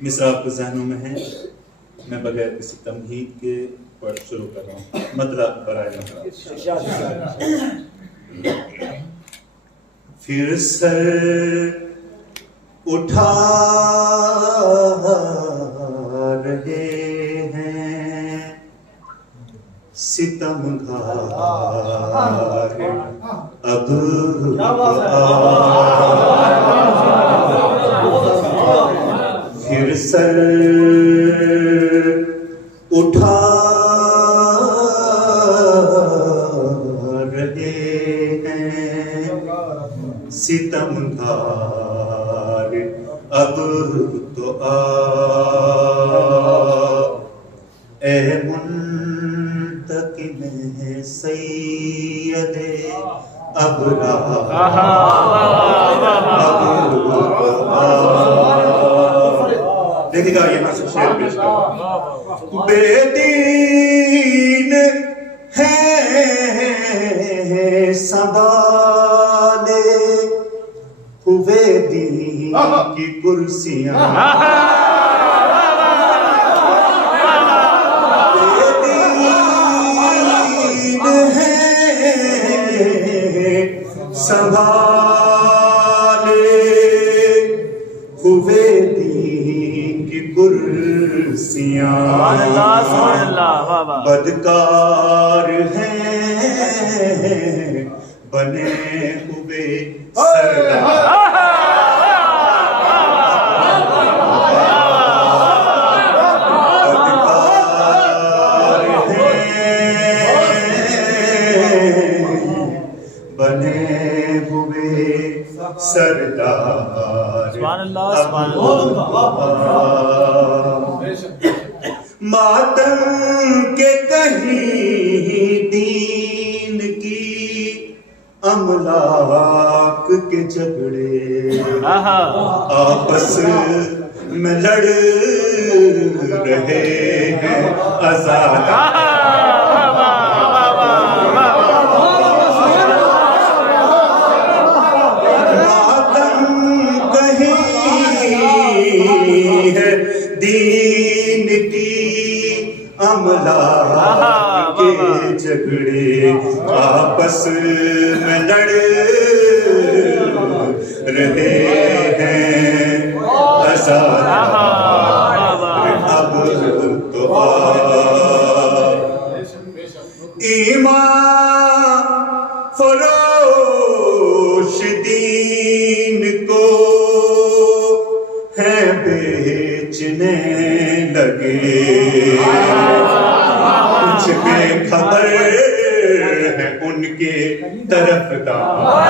مصرع آپ کے ذہنوں میں ہیں، میں بغیر کسی تمہید کے پڑھ شروع کر رہا ہوں، مطلب برائے مطلب۔ پھر سر اٹھا رہے ہیں ستمگار، اب پھر سر اٹھا رہے ہیں ستمگار، اب تو اے منتقم سید ابرار، دیکھیں گا یہاں سے شعر پیش کروں۔ بے دین ہے سنبھالے ہوئے دین کی کرسیاں، بے دین ہے سنبھالے ہوئے دین کی کرسیاں، بدکار ہیں بنے ہوئے سردار، بدکار ہیں بنے ہوئے سردار، ماتم کے کہیں دین کی املاک کے جھگڑے آپس میں لڑ رہے ہیں آزاد، دین کی املاک کے جھگڑے آپس میں لڑ رہے ہیں آزاد، اب تو ایمان فروش دین کو ہے بیچنے لگے، کچھ بے خبر ہے ان کے طرفدار،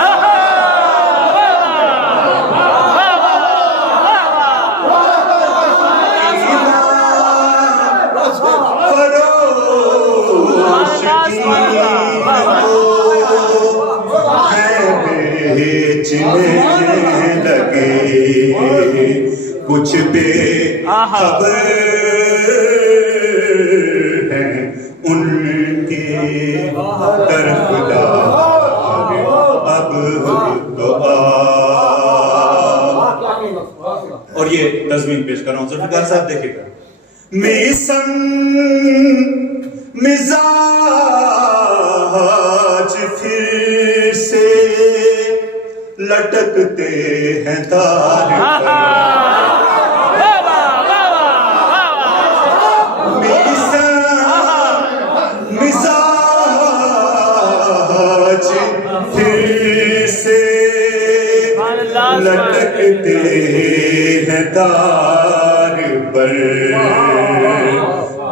فروش دین کو ہے بیچنے لگے، کچھ بے خبر ہیں ان کے طرفدار، اب تو اور یہ تضمین پیش کر رہا ہوں، ذوالفقار صاحب دیکھیں گا۔ میسن مزاج پھر سے لٹکتے ہیں تار پر، مزاج پھر سے لٹکتے ہیں تار پر،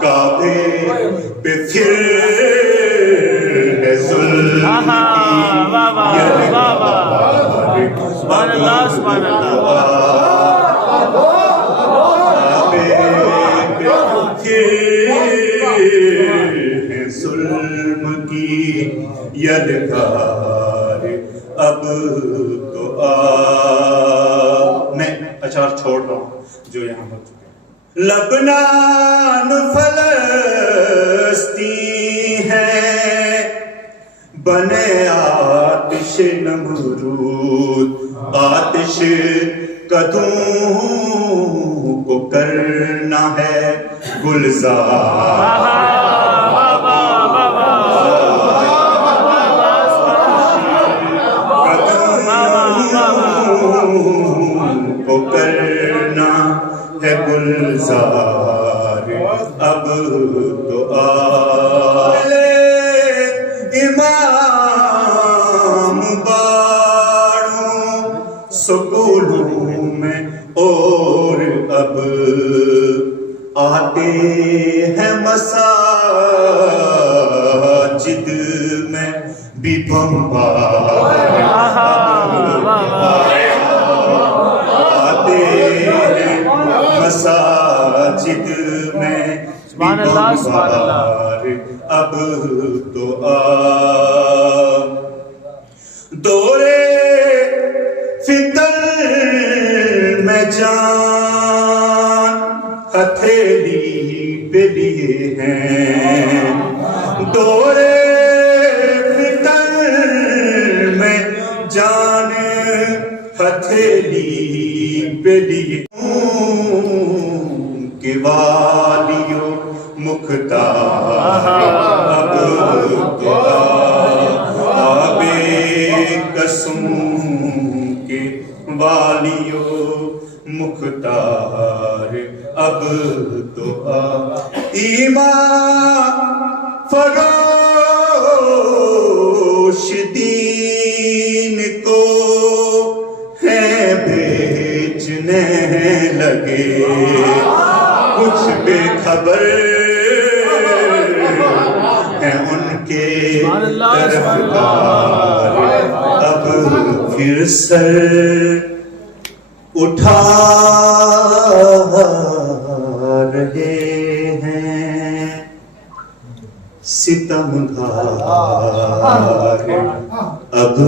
کعبے پہ پھر ہے ظلم ظلم کی یلغار، اب تو میں اشعار چھوڑ رہا ہوں جو یہاں ہو چکے ہیں۔ لبنان فلسطین ہے بنے آتش نمرود، آتش قدوں کو کرنا ہے گلزار کو کرنا ہے گلزار اب تو امام باڑوں سکولوں میں اور اب آتے ہیں مساجد میں بھی بمبار آتے ہیں مساجد میں بھی بمبار اب تو دورے فتن میں جان ہتھیلی پہ لیے ہیں دورے فتن میں جان ہتھیلی پہ لیے کہ والیو مختار اب تو آبے قسم کے والیو مختار اب تو ایمان فروش دین کو ہے بیچنے لگے کچھ بے خبر ہیں ان کے طرفدار اب پھر سر اٹھا رہے ہیں ستمگار اب